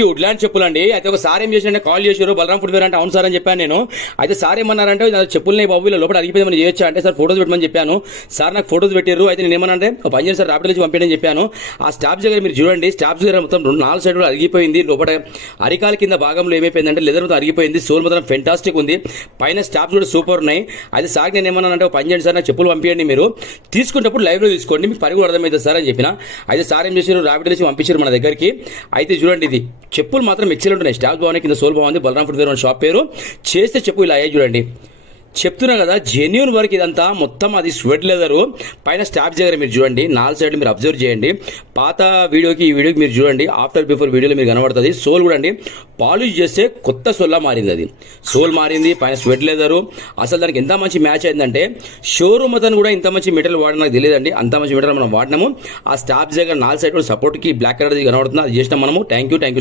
Woodland చెప్పులండి. అయితే ఒక sir ఏం చేసినంటే కాల్ చేశారు, బలరాం ఫుట్వేర్ అంటే అవును సార్ అని చెప్పాను నేను. అయితే సార్ ఏమన్నారంటే చెప్పుల్ని బాబు ఇలా లోపల అడిగిపోయి మనం చేయొచ్చా అంటే సార్ ఫోటోస్ పెట్టమని చెప్పాను. సార్ నాకు ఫోటోస్ పెట్టారు. అయితే నేను ఏమన్నా అంటే పని చేయండి సార్ రాపిడ్ నుంచి పంపించని చెప్పాను. ఆ స్టాప్స్ దగ్గర మీరు చూడండి, స్టాప్స్ దగ్గర మొత్తం 4 సైడ్ అరిగిపోయింది. లోపల అరికాల కింద భాగంలో ఏమైపోయిందంటే లెదర్ మొత్తం అరిగిపోయింది. సోల్ మొత్తం ఫెంటాస్టిక్ ఉంది. పైన స్టాప్స్ కూడా సూపర్ ఉన్నాయి. అయితే సార్ నేను ఏమన్నానంటే పని చేయండి సార్ నాకు చెప్పులు పంపించండి, మీరు తీసుకున్నప్పుడు లైవ్ లో తీసుకోండి, మీకు పని కూడా అర్థమవుతుంది సార్ అని చెప్పిన. అయితే సార్ ఏం చేశారు, రాపిడ్ నుంచి పంపించారు మన దగ్గరికి. అయితే చూడండి, ఇది చెప్పులు మాత్రం ఎక్సలెంట్ ఉన్నాయి. స్టాప్స్ బాగున్నాయి, కింద సోల్ బాగుంది. బలరాం ఫుట్వేర్ షాప్ పేరు. చేస్తే చెప్పు ఇలా అయ్యాయి చూడండి. చెప్తున్నా కదా జెన్యూన్ వర్క్ ఇదంతా. మొత్తం అది స్వెట్ లెదరు. పైన స్టాప్స్ దగ్గర మీరు చూడండి, 4 సైడ్లు మీరు అబ్జర్వ్ చేయండి. పాత వీడియోకి ఈ వీడియోకి మీరు చూడండి, ఆఫ్టర్ బిఫోర్ వీడియోలో మీరు కనబడుతుంది. సోల్ కూడా అండి పాలిష్ చేస్తే కొత్త సోల్లా మారింది. అది సోల్ మారింది, పైన స్వెట్ లెదరు. అసలు దానికి ఎంత మంచి మ్యాచ్ అయిందంటే షోరూమ్ అతను కూడా ఇంత మంచి మెటీరియల్ వాడిన నాకు తెలియదండి. అంత మంచి మెటీరియల్ మనం వాడినాము. ఆ స్టాప్స్ దగ్గర 4 సైడ్ సపోర్ట్కి బ్లాక్ కలర్ కనబడుతుంది, అది చేసినాం మనము. Thank you.